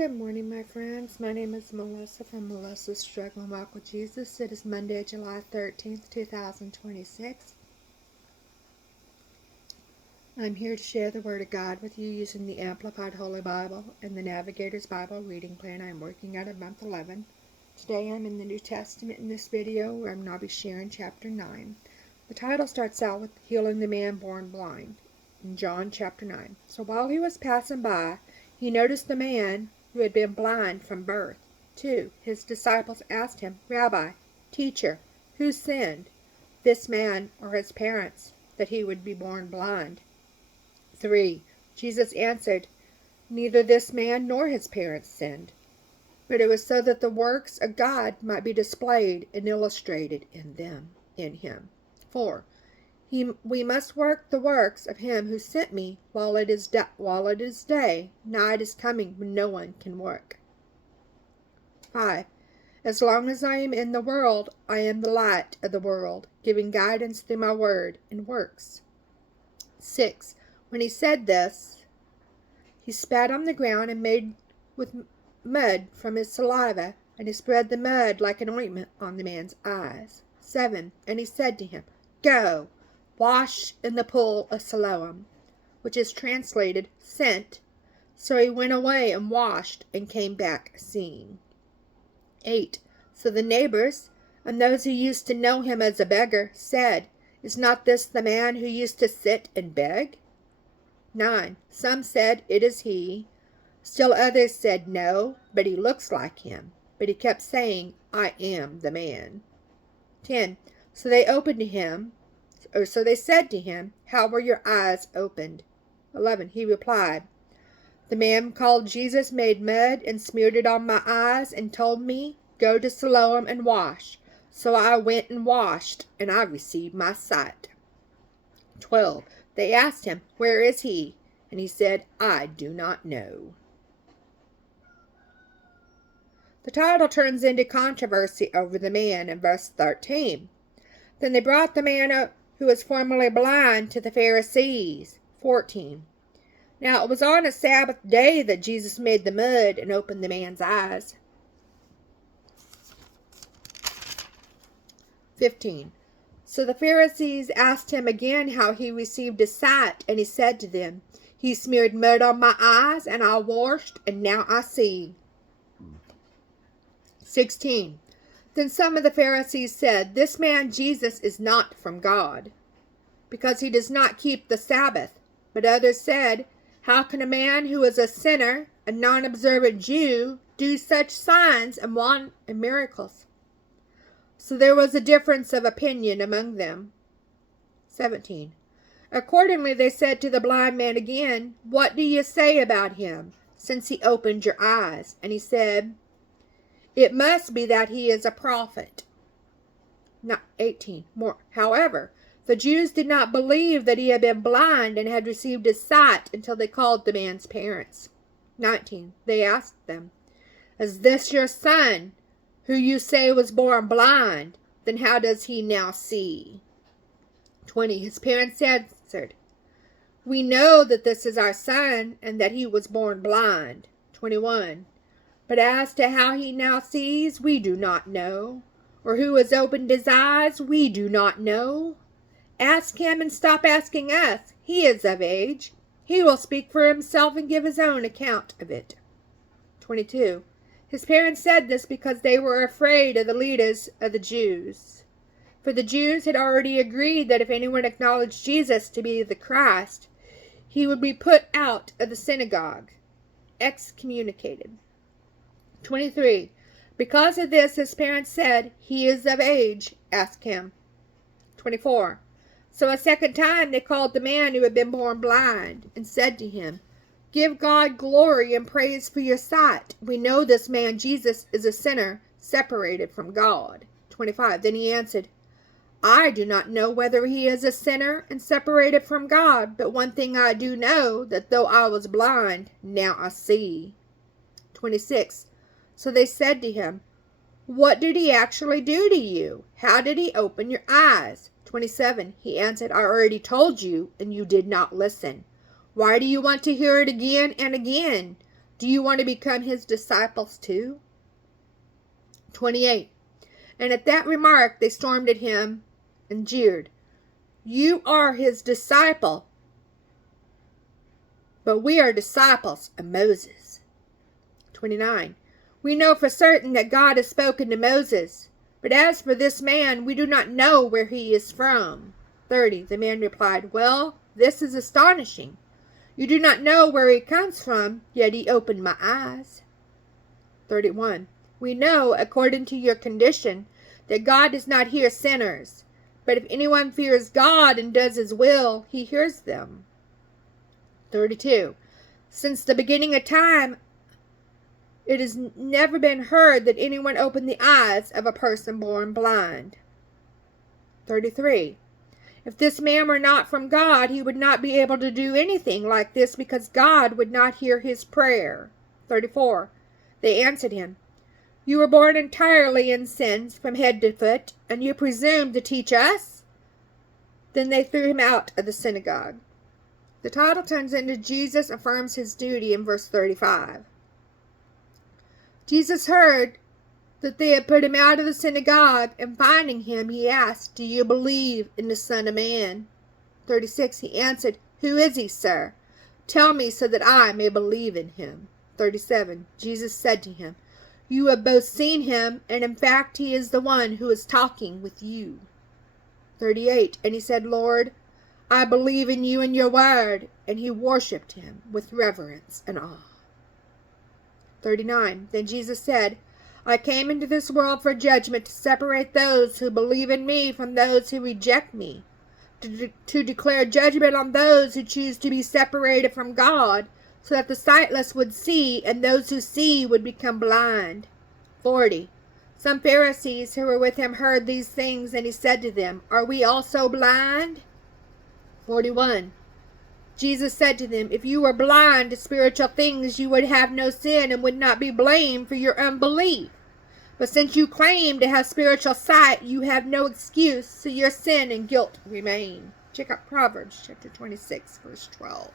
Good morning, my friends. My name is Melissa from Melissa's Struggle and Walk with Jesus. It is Monday, July 13th, 2026. I'm here to share the Word of God with you using the Amplified Holy Bible and the Navigator's Bible reading plan. I'm working out of month 11. Today I'm in the New Testament in this video where I'm going to be sharing chapter 9. The title starts out with Healing the Man Born Blind in John chapter 9. So while he was passing by, he noticed the man who had been blind from birth. 2. His disciples asked him, Rabbi, teacher, who sinned, this man or his parents, that he would be born blind? 3. Jesus answered, neither this man nor his parents sinned, but it was so that the works of God might be displayed and illustrated in him. 4. We must work the works of him who sent me while it is day. Night is coming when no one can work. 5. As long as I am in the world, I am the light of the world, giving guidance through my word and works. 6. When he said this, he spat on the ground and made with mud from his saliva, and he spread the mud like an ointment on the man's eyes. 7. And he said to him, Go, wash in the pool of Siloam, which is translated sent. So he went away and washed and came back seeing. 8. So the neighbors and those who used to know him as a beggar said, Is not this the man who used to sit and beg? 9. Some said, It is he. Still others said, No, but he looks like him. But he kept saying, I am the man. 10. So they said to him, How were your eyes opened? 11. He replied, The man called Jesus made mud and smeared it on my eyes and told me, Go to Siloam and wash. So I went and washed, and I received my sight. 12. They asked him, Where is he? And he said, I do not know. The title turns into controversy over the man in verse 13. Then they brought the man up who was formerly blind to the Pharisees. 14. Now it was on a Sabbath day that Jesus made the mud and opened the man's eyes. 15. So the Pharisees asked him again how he received his sight, and he said to them, He smeared mud on my eyes, and I washed, and now I see. 16. Then some of the Pharisees said, This man Jesus is not from God, because he does not keep the Sabbath. But others said, How can a man who is a sinner, a non-observant Jew, do such signs and miracles? So there was a difference of opinion among them. 17. Accordingly they said to the blind man again, What do you say about him, since he opened your eyes? And he said, It must be that he is a prophet. 18. However, the Jews did not believe that he had been blind and had received his sight until they called the man's parents. 19. They asked them, Is this your son, who you say was born blind? Then how does he now see? 20. His parents answered, We know that this is our son, and that he was born blind. 21. But as to how he now sees, we do not know. Or who has opened his eyes, we do not know. Ask him and stop asking us. He is of age. He will speak for himself and give his own account of it. 22. His parents said this because they were afraid of the leaders of the Jews. For the Jews had already agreed that if anyone acknowledged Jesus to be the Christ, he would be put out of the synagogue, excommunicated. 23. Because of this, his parents said, He is of age. Ask him. 24. So a second time they called the man who had been born blind and said to him, Give God glory and praise for your sight. We know this man Jesus is a sinner separated from God. 25. Then he answered, I do not know whether he is a sinner and separated from God, but one thing I do know, that though I was blind, now I see. 26. So they said to him, What did he actually do to you? How did he open your eyes? 27. He answered, I already told you, and you did not listen. Why do you want to hear it again and again? Do you want to become his disciples too? 28. And at that remark they stormed at him and jeered. You are his disciple, but we are disciples of Moses. 29. We know for certain that God has spoken to Moses, but as for this man, we do not know where he is from. 30. The man replied, Well, this is astonishing. You do not know where he comes from, yet he opened my eyes. 31. We know, according to your condition, that God does not hear sinners, but if anyone fears God and does his will, he hears them. 32. Since the beginning of time, it has never been heard that anyone opened the eyes of a person born blind. 33. If this man were not from God, he would not be able to do anything like this because God would not hear his prayer. 34. They answered him, You were born entirely in sins from head to foot, and you presume to teach us? Then they threw him out of the synagogue. The title turns into Jesus affirms his duty in verse 35. Jesus heard that they had put him out of the synagogue, and finding him, he asked, Do you believe in the Son of Man? 36. He answered, Who is he, sir? Tell me so that I may believe in him. 37. Jesus said to him, You have both seen him, and in fact he is the one who is talking with you. 38. And he said, Lord, I believe in you and your word. And he worshipped him with reverence and awe. 39. Then Jesus said, I came into this world for judgment, to separate those who believe in me from those who reject me, to declare judgment on those who choose to be separated from God, so that the sightless would see, and those who see would become blind. 40. Some Pharisees who were with him heard these things, and he said to them, Are we also blind? 41. Jesus said to them, If you were blind to spiritual things, you would have no sin and would not be blamed for your unbelief. But since you claim to have spiritual sight, you have no excuse, so your sin and guilt remain. Check out Proverbs chapter 26, verse 12.